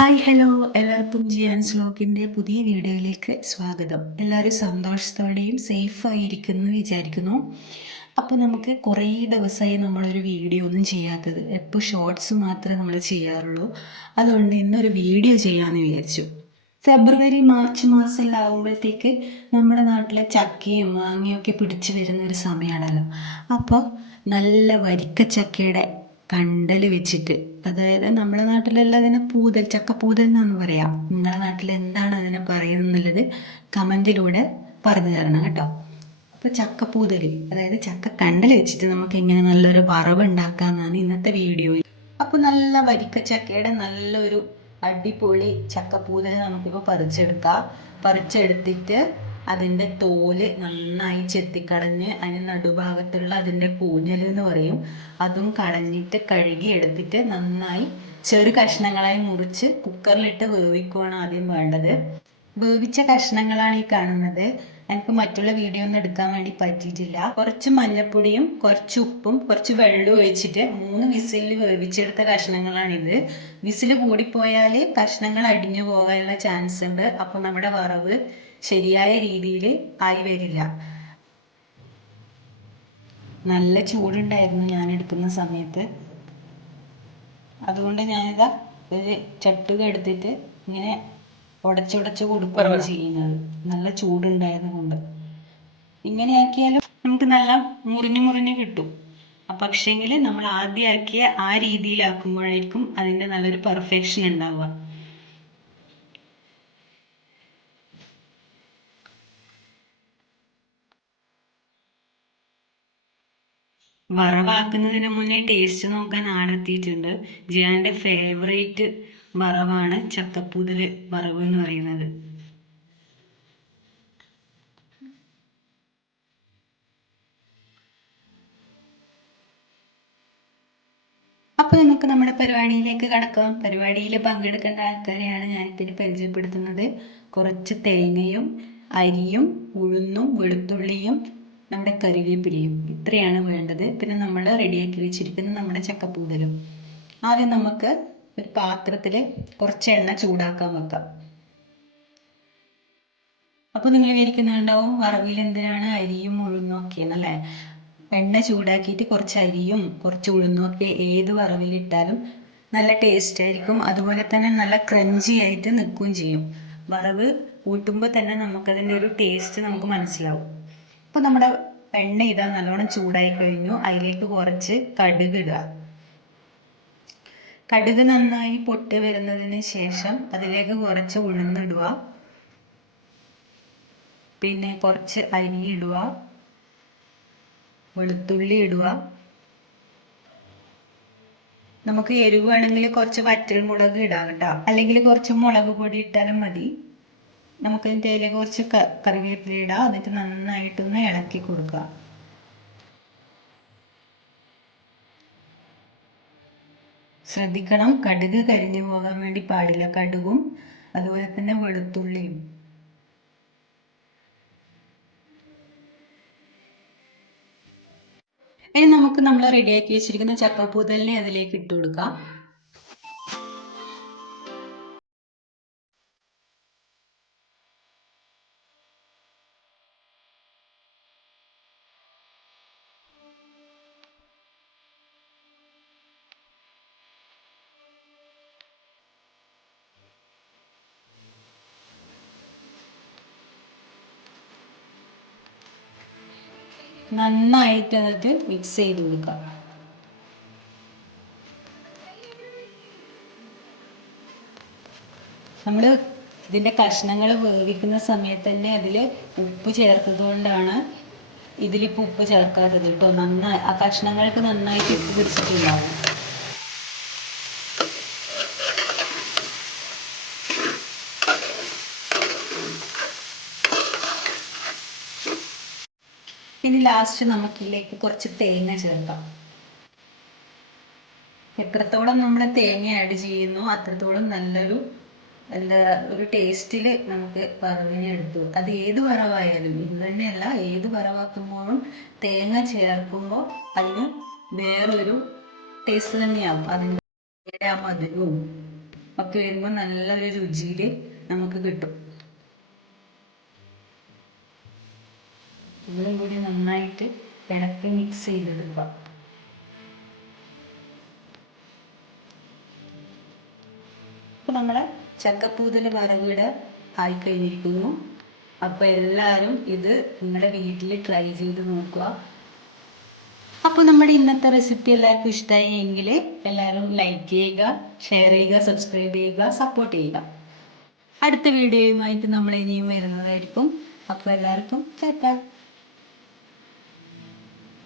Hi hello എല്ലാവർക്കും ജിയാൻസ് വ്ലോഗിന്റെ പുതിയ വീഡിയോയിലേക്ക് സ്വാഗതം. എല്ലാവരും സന്തോഷത്തോടെയും സേഫായിരിക്കുന്നു എന്ന് വിചാരിക്കുന്നു. അപ്പോൾ നമുക്ക് കുറേ ദിവസമായി നമ്മളൊരു വീഡിയോ ഒന്നും ചെയ്യാത്തത്. എപ്പോൾ ഷോർട്സ് മാത്രമേ നമ്മൾ ചെയ്യാറുള്ളൂ. അതുകൊണ്ട് ഇന്നൊരു വീഡിയോ ചെയ്യാമെന്ന് വിചാരിച്ചു. ഫെബ്രുവരി മാർച്ച് മാസമെല്ലാം ആകുമ്പോഴത്തേക്ക് നമ്മുടെ നാട്ടിലെ ചക്കയും മാങ്ങയും ഒക്കെ പിടിച്ചു വരുന്ന ഒരു സമയമാണല്ലോ. അപ്പോൾ നല്ല വരിക്കച്ചക്കയുടെ കണ്ടൽ വെച്ചിട്ട്. അതായത് നമ്മുടെ നാട്ടിലെല്ലാം അതിനെ പൂതൽ ചക്കപ്പൂതൽ എന്നാണ് പറയാം. നിങ്ങളുടെ നാട്ടിൽ എന്താണ് അതിനെ പറയുന്നത് കമന്റിലൂടെ പറഞ്ഞു തരണം കേട്ടോ. അപ്പോൾ ചക്കപ്പൂതൽ അതായത് ചക്ക കണ്ടൽ വെച്ചിട്ട് നമുക്ക് എങ്ങനെ നല്ലൊരു വറവ് ഉണ്ടാക്കാമെന്നാണ് ഇന്നത്തെ വീഡിയോ. അപ്പോൾ നല്ല വരിക്ക ചക്കയുടെ നല്ലൊരു അടിപൊളി ചക്കപ്പൂതൽ നമുക്കിപ്പോൾ പറിച്ചെടുക്കാം. പറിച്ചെടുത്തിട്ട് അതിന്റെ തോൽ നന്നായി ചെത്തിക്കളഞ്ഞ് അതിന് നടുഭാഗത്തുള്ള അതിന്റെ പൂഞ്ഞൽ എന്ന് പറയും. അതും കളഞ്ഞിട്ട് കഴുകി എടുത്തിട്ട് നന്നായി ചെറു കഷ്ണങ്ങളായി മുറിച്ച് കുക്കറിലിട്ട് വേവിക്കുവാണ് ആദ്യം വേണ്ടത്. വേവിച്ച കഷ്ണങ്ങളാണ് ഈ കാണുന്നത്. എനിക്ക് മറ്റുള്ള വീഡിയോ ഒന്നും എടുക്കാൻ വേണ്ടി പറ്റിയിട്ടില്ല. കുറച്ച് മഞ്ഞൾപ്പൊടിയും കുറച്ച് ഉപ്പും കുറച്ച് വെള്ളവും ഒഴിച്ചിട്ട് മൂന്ന് വിസിലിൽ വേവിച്ചെടുത്ത കഷ്ണങ്ങളാണിത്. വിസിൽ കൂടിപ്പോയാൽ കഷ്ണങ്ങൾ അടിഞ്ഞു പോകാനുള്ള ചാൻസ് ഉണ്ട് അപ്പോൾ നമ്മുടെ വറവ് ശരിയായ രീതിയിൽ ആയി വരില്ല. നല്ല ചൂടുണ്ടായിരുന്നു ഞാൻ എടുക്കുന്ന സമയത്ത്. അതുകൊണ്ട് ഞാനിതാ ഒരു ചട്ടുക എടുത്തിട്ട് ഇങ്ങനെ ഉടച്ചുടച്ച് കൊടുക്കുകയാണ് ചെയ്യുന്നത്. നല്ല ചൂടുണ്ടായത് കൊണ്ട്. ഇങ്ങനെ ആക്കിയാലും നമുക്ക് നല്ല മുറിഞ്ഞു മുറിഞ്ഞു കിട്ടും. പക്ഷേങ്കിൽ നമ്മൾ ആദ്യം ആക്കിയ ആ രീതിയിലാക്കുമ്പോഴായിരിക്കും അതിന്റെ നല്ലൊരു പെർഫെക്ഷൻ ഉണ്ടാവുക. വറവാക്കുന്നതിന് മുന്നേ ടേസ്റ്റ് നോക്കാൻ ആളെത്തിയിട്ടുണ്ട്. ജിയാന്റെ ഫേവറേറ്റ് വറവാണ് ചക്കപ്പൂതൽ വറവ് എന്ന് പറയുന്നത്. അപ്പോൾ നമുക്ക് നമ്മുടെ പരിപാടിയിലേക്ക് കടക്കാം. പരിപാടിയിൽ പങ്കെടുക്കേണ്ട ആൾക്കാരെയാണ് ഞാനിപ്പോൾ പരിചയപ്പെടുത്തുന്നത്. കുറച്ച് തേങ്ങയും അരിയും ഉഴുന്നും വെളുത്തുള്ളിയും നമ്മുടെ കറിവേപ്പിലയും ഇത്രയാണ് വേണ്ടത്. പിന്നെ നമ്മൾ റെഡിയാക്കി വെച്ചിരിക്കുന്ന നമ്മുടെ ചക്കപ്പൂതലും. ആദ്യം നമുക്ക് ഒരു പാത്രത്തിൽ കുറച്ച് എണ്ണ ചൂടാക്കാൻ വെക്കാം. അപ്പോൾ നിങ്ങൾ വിചാരിക്കുന്നുണ്ടാവും വറവിൽ എന്തിനാണ് അരിയും ഉഴുന്നും ഒക്കെ എന്നല്ലേ എണ്ണ ചൂടാക്കിയിട്ട് കുറച്ച് അരിയും കുറച്ച് ഉഴുന്നും ഒക്കെ ഏത് വറവിലിട്ടാലും നല്ല ടേസ്റ്റ് ആയിരിക്കും. അതുപോലെ തന്നെ നല്ല ക്രഞ്ചി ആയിട്ട് നിൽക്കുകയും ചെയ്യും. വറവ് കൂട്ടുമ്പോൾ തന്നെ നമുക്കതിന്റെ ഒരു ടേസ്റ്റ് നമുക്ക് മനസ്സിലാവും. ഇപ്പോൾ നമ്മുടെ എണ്ണ ഇതാ നല്ലോണം ചൂടായി കഴിഞ്ഞു. അതിലേക്ക് കുറച്ച് കടുക് ഇടുക. കടുക് നന്നായി പൊട്ടി വരുന്നതിന് ശേഷം അതിലേക്ക് കുറച്ച് ഉഴുന്നിടുക പിന്നെ കുറച്ച് അരി ഇടുക. വെളുത്തുള്ളി ഇടുക. നമുക്ക് എരിവാണെങ്കിൽ കുറച്ച് വറ്റൽമുളക് ഇടാം കേട്ടോ. അല്ലെങ്കിൽ കുറച്ച് മുളക് പൊടി ഇട്ടാലും മതി. നമുക്ക് അതിന്റെ കുറച്ച് കറിവേപ്പില ഇടാം. എന്നിട്ട് നന്നായിട്ടൊന്ന് ഇളക്കി കൊടുക്കുക ശ്രദ്ധിക്കണം. കടുക് കരിഞ്ഞു പോകാൻ വേണ്ടി പാടില്ല. കടുകും അതുപോലെ തന്നെ വെളുത്തുള്ളിയും. ഇനി നമുക്ക് നമ്മൾ റെഡിയാക്കി വെച്ചിരിക്കുന്ന ചക്കപ്പൂതലിനെ അതിലേക്ക് ഇട്ട് കൊടുക്കാം. നന്നായിട്ട് എന്നിട്ട് മിക്സ് ചെയ്ത് കൊടുക്കുക. നമ്മൾ ഇതിന്റെ കഷ്ണങ്ങൾ വേവിക്കുന്ന സമയത്ത് തന്നെ അതിൽ ഉപ്പ് ചേർത്തത് കൊണ്ടാണ് ഇതിലിപ്പോൾ ഉപ്പ് ചേർക്കാത്തത് കേട്ടോ. നന്നായി ആ കഷ്ണങ്ങൾക്ക് നന്നായിട്ട് ഉപ്പ് പിടിച്ചിട്ടുണ്ടാവും. ഇനി ലാസ്റ്റ് നമുക്കിലേക്ക് കുറച്ച് തേങ്ങ ചേർക്കാം. എത്രത്തോളം നമ്മൾ തേങ്ങ ആഡ് ചെയ്യുന്നു അത്രത്തോളം നല്ലൊരു എന്താ ഒരു ടേസ്റ്റിൽ നമുക്ക് വറവിനെ എടുത്തു. അത് ഏത് വറവായാലും ഇത് തന്നെയല്ല ഏത് വറവാക്കുമ്പോഴും തേങ്ങ ചേർക്കുമ്പോൾ അതിന് വേറൊരു ടേസ്റ്റ് തന്നെയാവും. അതിന്റെ ആ മധുരവും ഒക്കെ വരുമ്പോൾ നല്ലൊരു രുചിയിൽ നമുക്ക് കിട്ടും. ഇതും കൂടി നന്നായിട്ട് ഇളക്കി മിക്സ് ചെയ്തെടുക്കുക. അപ്പോൾ നമ്മളെ ചക്കപ്പൂതൽ വറവിടെ ആയി കഴിഞ്ഞിരിക്കുന്നു. അപ്പോൾ എല്ലാവരും ഇത് നിങ്ങളുടെ വീട്ടിൽ ട്രൈ ചെയ്ത് നോക്കുക. അപ്പോൾ നമ്മുടെ ഇന്നത്തെ റെസിപ്പി എല്ലാവർക്കും ഇഷ്ടമായി എങ്കിൽ എല്ലാവരും ലൈക്ക് ചെയ്യുക ഷെയർ ചെയ്യുക സബ്സ്ക്രൈബ് ചെയ്യുക സപ്പോർട്ട് ചെയ്യുക. അടുത്ത വീഡിയോയുമായിട്ട് നമ്മൾ ഇനിയും വരുന്നതായിരിക്കും. അപ്പോൾ എല്ലാവർക്കും ചേട്ടാ.